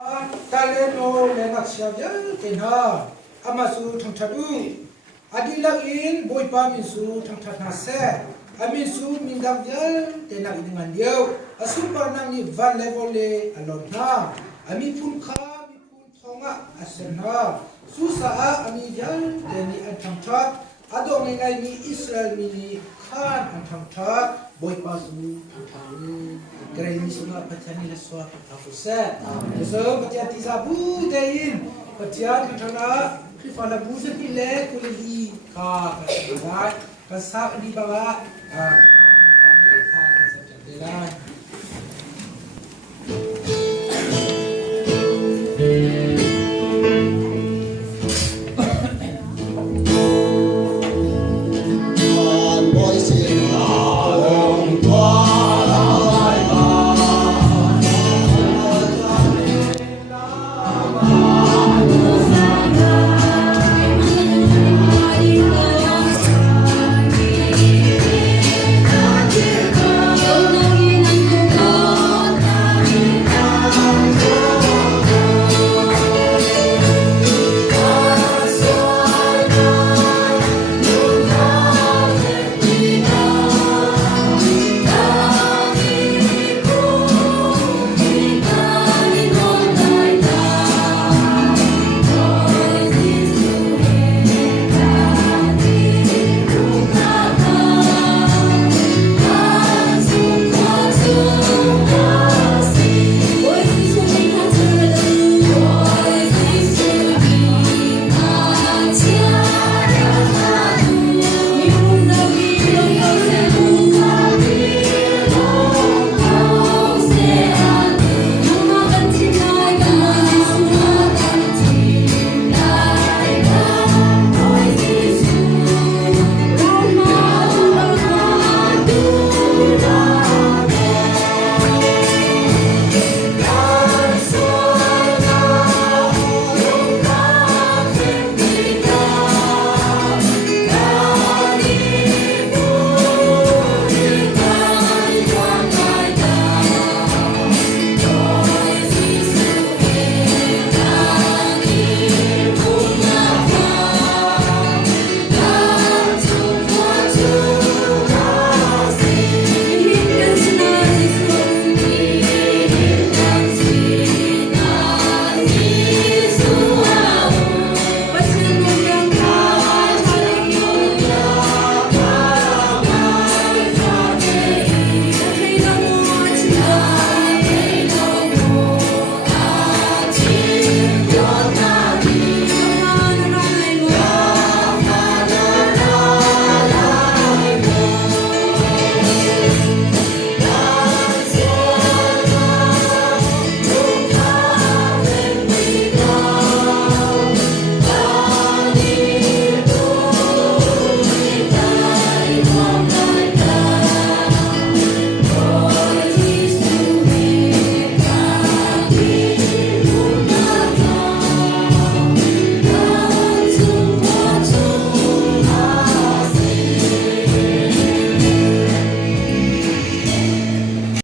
Taleno lenak siya tinha amasu thangthadu adilagin boypa minsu thangthadna se aminsu mindam jal tenak idingan dio asupar nang ni van level le alona ami pun kha mi pun thonga asenha susa ami jal teni anthangthad adong ngai mi Israel mini khan anthangthad boypa su thangthadu Gerai misuna pachani laswa patafuse. So pachati sabu dein pachati thana kifala buze pile kulli ka kasai kasak di bawa pamit ka kasat